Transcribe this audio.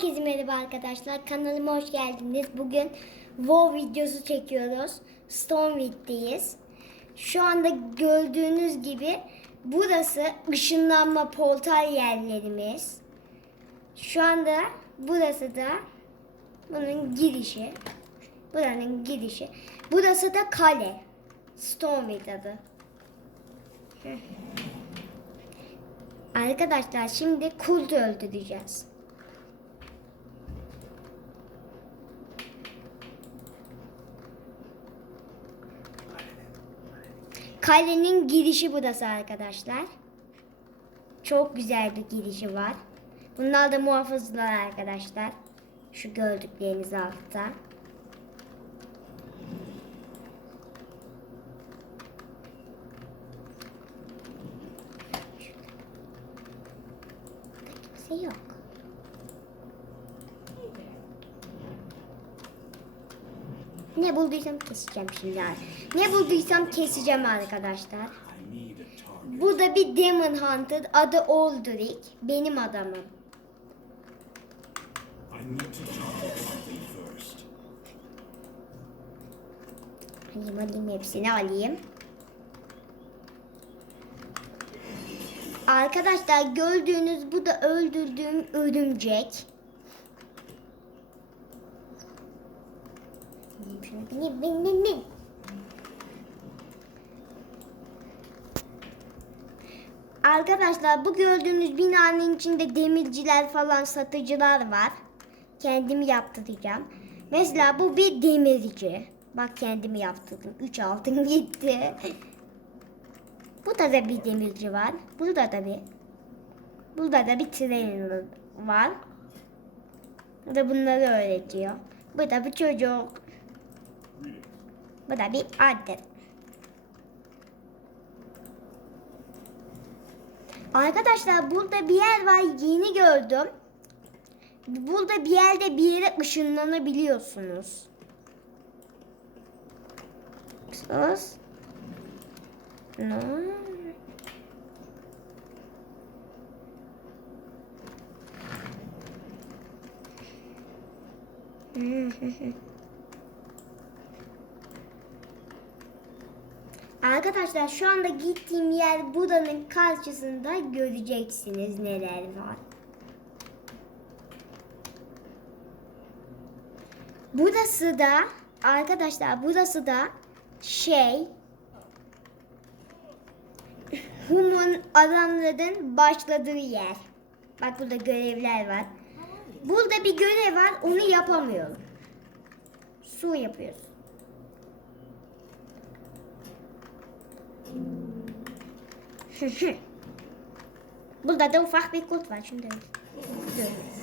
Herkese merhaba arkadaşlar. Kanalıma hoş geldiniz. Bugün WoW videosu çekiyoruz. Stormwind'deyiz. Şu anda gördüğünüz gibi burası ışınlanma portal yerlerimiz. Şu anda burası da bunun girişi. Buranın girişi. Burası da kale. Stormwind adı. Arkadaşlar şimdi kurt öldüreceğiz. Kalenin girişi burası arkadaşlar. Çok güzel bir girişi var. Bunlar da muhafızlar arkadaşlar. Şu gördükleriniz altta. Kimse yok. Ne bulduysam keseceğim şimdi. Ne bulduysam keseceğim arkadaşlar. Bu da bir Demon Hunter. Adı Aldrich. Benim adamım. Alayım alayım hepsini alayım. Arkadaşlar gördüğünüz bu da öldürdüğüm örümcek. Şunu bin bin bin bin. Arkadaşlar bu gördüğünüz binanın içinde demirciler falan satıcılar var. Kendim yaptıracağım. Mesela bu bir demirci. Bak kendimi yaptırdım. 3 altın gitti. Burada da bir demirci var. Burada da bir. Burada da bir trainer var. Da bunları öğretiyor. Bu da bir çocuk. Bu da bir anne. Arkadaşlar burada bir yer var yeni gördüm. Burada bir yerde bir yere ışınlanabiliyorsunuz. Sus. No. Arkadaşlar şu anda gittiğim yer buranın karşısında göreceksiniz neler var. Burası da arkadaşlar burası da şey Humun adamların başladığı yer. Bak burada görevler var. Burada bir görev var onu yapamıyorum. Su yapıyoruz. Burada da ufak bir kurt var. Da Dur.